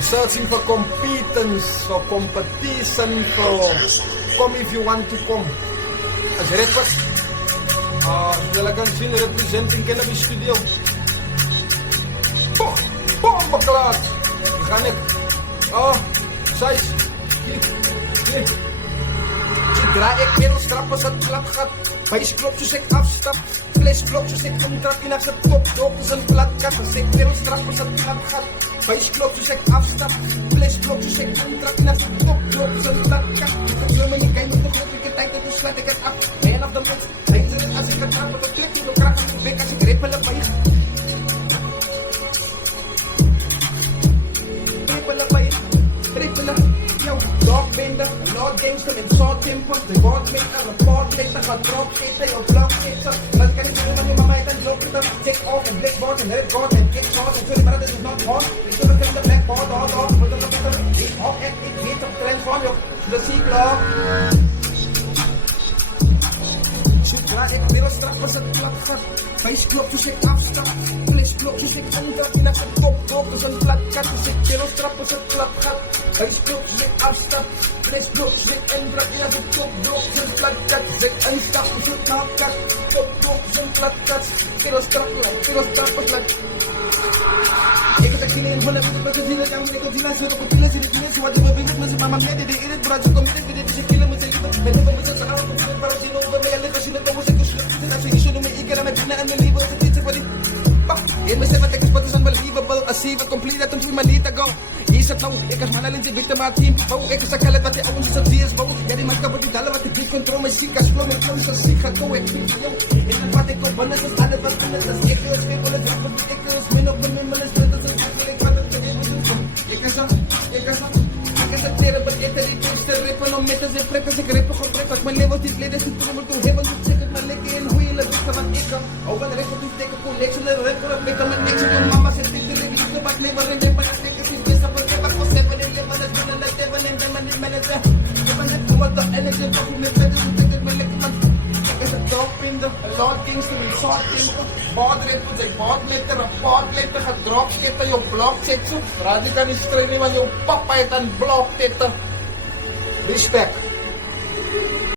searching for competence, for competition, for come if you want to come. As request, talagang sin representing Cannabis Studio. Boom, baklat! Mechanic. Size. Klik. Zodra ik middels trappen zat klapgat. Bijsklopjes ik afstap. Vleesklopjes ik omtrap. Inakgetop. Doop is een platkat. Als ik middels trappen zat klapgat. Bijsklopjes ik afstap. Vleesklopjes ik omtrap. Inakgetop. Doop is een platkat. Ik wil me niet kijken. Toch heb ik het tijd. Dus sluit ik het af. Man of the match. Lijkt er als ik het trap. Dan klik ik door kracht. Ik weet als ik rippelen bij je. Dogbinder, Lord Gangster met short temper. De godmaker, een portletter, gaat dropketer, jouw blokketer. Dat kan ik doen aan je mama, ik kan joker. Check off en blackboard en redboard en kick short. En sorry, maar dat is not hot. Ik doe het in de blackboard, hot. Ik hop en ik weet op transform, joh. De ziekloop. Zodra ik middels trappen zat klapgat. Bijsklopjes ik afstap. Vleesklopjes ik omdrap. In het kop, doop is een platkat. Dus ik middels trappen zat klapgat. Bijsklopjes ik afstap. Vleesklopjes ik omdrap. In het kop, doop is een platkat. Dus ik instap. Dus ik klapkat. Top, doop is een platkat. Middels trappen, plat. Ik heb zin in van de boete, zin in de ik heb zin in zo'n populatie. Dit is niet zo wat ik wil met mijn mama. Dit is het, brood. Zo kom ik dit is killen met zeker. Met een beetje zo aan het doen. Maar als je nog wat meer lekker zien, dan was ik een schrik. Als je niet me, ik kan met binnen en mijn liefde. Het is wat ik. In mijn 7 tekens, but is unbelievable. I see the complete that I'm 3 minutes ago. Is het nou? Ik als man alleen zijn victim maar team. Ik is akkalet wat je ouwens is op CSGO. Ja, die man kan wat die dalen wat ik niet controle. Mijn ziek als flow, mijn flow is als ziek. Ga toe, ik vind je. In het wat ik op binnen is alles wat binnen is. Ik wil spelen, ik wil ik wil min op mijn middel is. Dat is ik wat het is. Ik is dat. Ik is het leren, maar ik heb die te rippen om met te prikken. Ik rippen geprikt als mijn leven dit leden. Ze doen me toe hebben. Dus ik het maar lekker in hoe je het doet wat ik kan. Ook al recht op die steken collection en rapper. Ik kan met niks doen. Mama zegt ik de liefde, maar ik neem maar in de maar ik is niet best op een rapper. Voor 7 in de man is binnen de devil in de man is manager. Ik ben net voor de energy van die met het ik het maar lekker man. Ik is het dropbinder, een Lord Gangster met short temper. Boardrepper, zijn boardletter, een boardletter, gaat dropketter, je blokzetter. Raad ik kan niet strijden, want je papa heeft een blokzetter. Respect.